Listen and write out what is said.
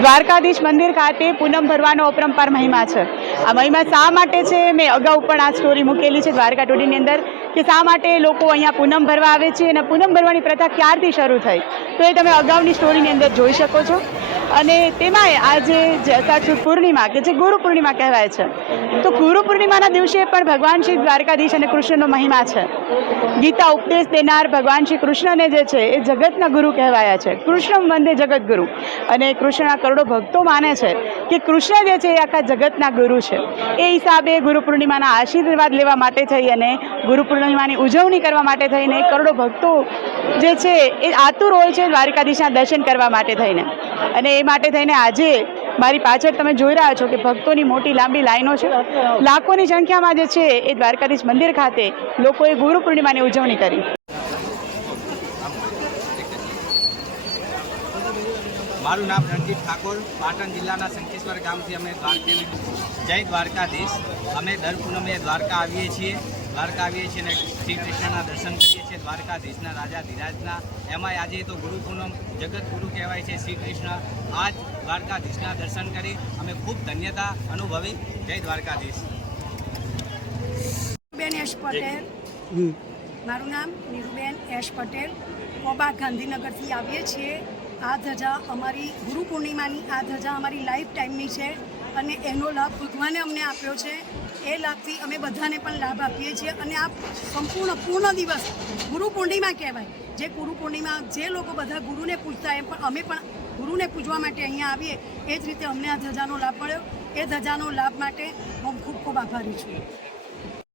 દ્વારકાધીશ મંદિર ખાતે પૂનમ ભરવાનો અપરંપાર મહિમા છે। આ મહિમા શા માટે છે મેં અગાઉ પણ આ સ્ટોરી મૂકેલી છે દ્વારકા ટોડીની અંદર કે શા માટે લોકો અહીંયા પૂનમ ભરવા આવે છે અને પૂનમ ભરવાની પ્રથા ક્યારથી શરૂ થઈ તો એ તમે અગાઉની સ્ટોરીની અંદર જોઈ શકો છો। અને તેમાંય આજે અષાઢ સુદ પૂર્ણિમા કે જે ગુરુ પૂર્ણિમા કહેવાય છે તો ગુરુ પૂર્ણિમાના દિવસે પણ ભગવાન શ્રી દ્વારકાધીશ અને કૃષ્ણનો મહિમા છે। ગીતા ઉપદેશ દેનાર ભગવાન શ્રી કૃષ્ણને જે છે એ જગતના ગુરુ કહેવાયા છે। કૃષ્ણ વંદે જગત ગુરુ અને કૃષ્ણના કરોડો ભક્તો માને છે કે કૃષ્ણ જે છે એ આખા જગતના ગુરુ છે। એ હિસાબે ગુરુ પૂર્ણિમાના આશીર્વાદ લેવા માટે થઈ અને ગુરુ પૂર્ણિમાની ઉજવણી કરવા માટે થઈને કરોડો ભક્તો જે છે એ આતુર હોય છે દ્વારકાધીશના દર્શન કરવા માટે થઈને। અને એ માટે થઈને આજે મારી પાછળ તમે જોઈ રહ્યા છો કે ભક્તોની મોટી લાંબી લાઈનો છે। લાખોની સંખ્યામાં જે છે એ દ્વારકાધીશ મંદિર ખાતે લોકોએ ગુરુ પૂર્ણિમાની ઉજવણી કરી। મારું નામ રણજીત ઠાકોર, પાટણ જિલ્લાના શંખેશ્વર ગામથી અમે જય દ્વારકાધીશ। અમે દર પૂનમે દ્વારકા આવીએ છીએ અને શ્રી કૃષ્ણના દર્શન કરીએ છીએ, દ્વારકાધીશના રાજા ધીરાજના। એમાંય આજે તો ગુરુ પૂનમ, જગત ગુરુ કહેવાય છે શ્રી કૃષ્ણ। આજ દ્વારકાધીશના દર્શન કરી અમે ખૂબ ધન્યતા અનુભવી। જય દ્વારકાધીશ। બેન એશ પટેલ, મારું નામ નીરુબેન એશ પટેલ, કોબા ગાંધીનગરથી આવીએ છીએ। આ ધજા અમારી ગુરુ પૂર્ણિમાની આ ધજા અમારી લાઈફ ટાઈમની છે અને એનો લાભ ભગવાને અમને આપ્યો છે। એ લાભથી અમે બધાને પણ લાભ આપીએ છીએ અને આ પૂર્ણ દિવસ ગુરુ પૂર્ણિમા કહેવાય। જે ગુરુ પૂર્ણિમા જે લોકો બધા ગુરુને પૂજતા એમ પણ અમે પણ ગુરુને પૂજવા માટે અહીંયા આવીએ એ જ રીતે અમને આ ધજાનો લાભ મળ્યો। એ ધજાનો લાભ માટે હું ખૂબ ખૂબ આભારી છું।